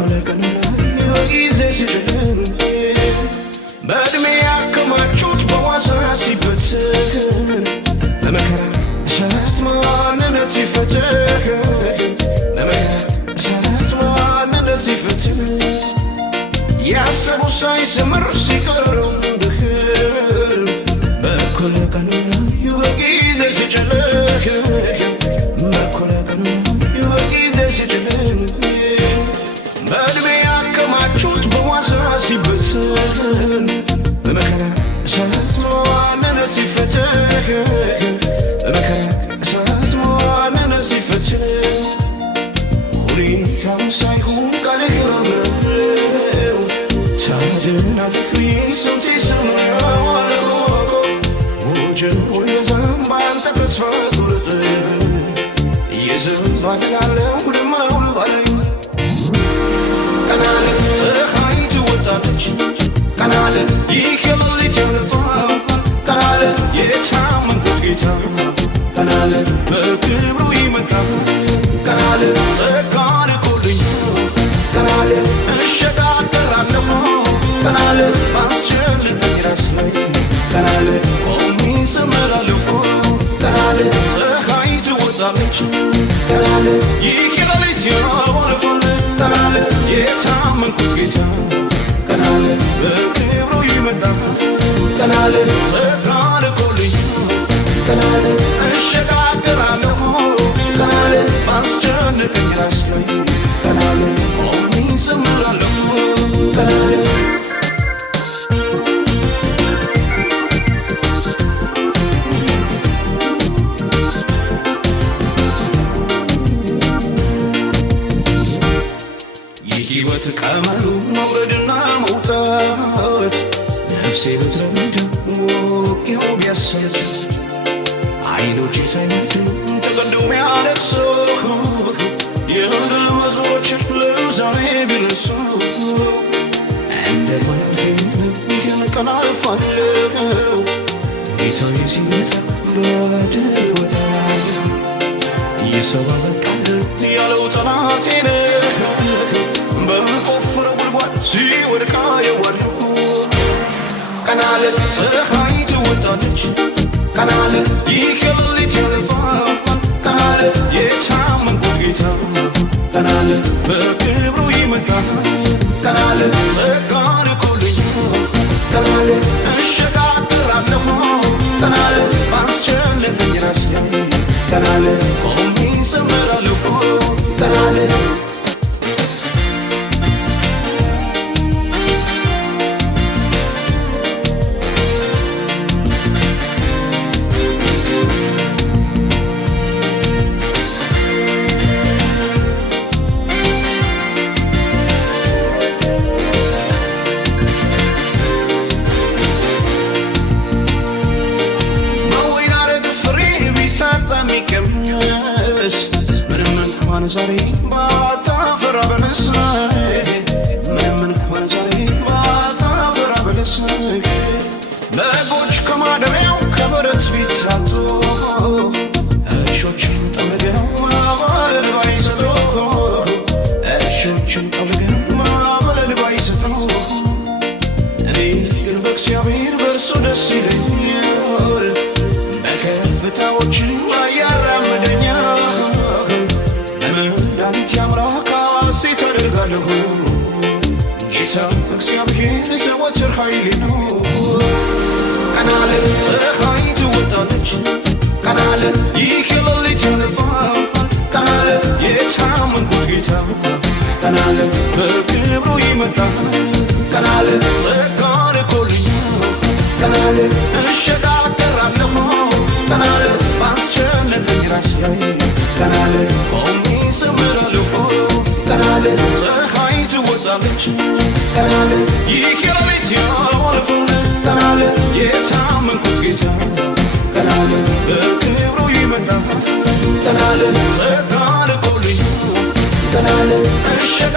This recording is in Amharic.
በኩል ቀን ጊዜ ሲጨልም በእድሜ ያከማቹት በዋሳ ሲበትን በመከራ እሳት ማንነት ሲፈትህ በመከራ እሳት ማንነት ሲፈትህ ያሰቡ ሳይሰምር ሲቀሩም ድህር በኩል ቀን ጊዜ ሲጨልም በኩል ቀን ጊዜ ሲጨልም በእድሜ ያከማቹት በዋሳ ሲበትን በመከራ እሳት ማንነት ሲፈትህ በመከራ እሳት ማንነት ሲፈትህ ሁኔታው ሳይሆን ቃልህ ነው ታድናለህ ስንት ሰማያለሁ ወጀቡ የዛም ባንተ ተስፋ ቁርጥ የዘንባለሁ ሁሉማው ባለኝ ቀናለ ፀሐይ ትወጣለች ቀናለ ይህ የሌሊት ያለፋ ቀናለ የታመንኩት ጌታ ቀናለ በክብሩ ይመጣል ቀናለ ጸጋ ልኮልኝ ቀናለ እሸጋገራለሁ ቀናለ ባስጨነቀኝ ራስ ላይ ቀናለ ቆሜ እዘምራለሁ ቀናለ ፀሐይ ትወጣለች ቀናለ ይህ የሌሊት ያለፋ ቀናለ የታመንኩት ጌታ ቀናለ በክብሩ ይመጣል ቀናለ ጸጋ ልኮልኝ ቀናለ እሸጋገራለሁ ቀናለ ባስጨነቀኝ ራስ ላይ ቀናለ ቆሜ እዘምራለሁ ቀናለ የሕይወት ቀመሩ መውረድና መውጣት ነፍሴ ብትረዳው ውቄው ቢያሰለች አይኖቼ ሳይመቱ ተቀደው ቢያለቅሱ የድል መዝሙሮችን ለዛሬ ቢነሱ እንደማያልፍ ግን ቀን አልፋለሁ ጌታዬ ሲመጣ በድል እወጣለሁ የሰው አበቃለት ያለው ጠላቴ ነው በቆፈረው ጉድጓድ ሲወድቅ አየዋለሁ ቀናለ ፀሐይ ትወጣለች ቀናለ ይህ የሌሊት ያልፋል ቀናለ የታመንኩት ጌታ ቀናለ በክብሩ ይመጣል ቀናለ ጸጋ ልኮልኝ ቀናለ እሸጋገራለሁ ቀናለ ባስጨነቀኝ ራስ ላይ ቀናለ ቆሜ እዘምራለሁ ቀናለ ዛሬ ባታፈራ በለስህ ምንም እንኳን ዛሬ ባታፈራ በለስህ በጎች ከማደሪያው ከበረት ቢታጡ እርሾችን ጠውልገው ማበረድ ባይሰጡ እርሾችን ጠውልገው ማበረድ ባይሰጡ እኔ ግን በእግዚአብሔር በእርሱ ደስ ይለኛል በከፍታዎች ያራምደኛል መድኃኒቴ አምላክ ሐሴት አደርጋለሁ ጌታ እግዚአብሔር ዘወትር ኃይሌ ነው ቀናለ ፀሐይ ትወጣለች ቀናለ ይህ የሌሊት ያልፋል ቀናለ የታመንኩት ጌታ ቀናለ በክብሩ ይመጣል ቀናለ ጸጋ ልኮልኝ ቀናለ እሸጋገራለሁ ቀናለ ባስጨነቀኝ ራስ ላይ ቀናለ ቆሜ እዘምራለሁ ቀናለ ፀሐይ ትወጣለች ቀናለ ይህ የሌሊት ያልፋል ቀናለ የታመንኩት ጌታ ቀናለ በክብሩ ይመጣል ቀናለ ጸጋ ልኮልኝ ቀናለ እሸጋ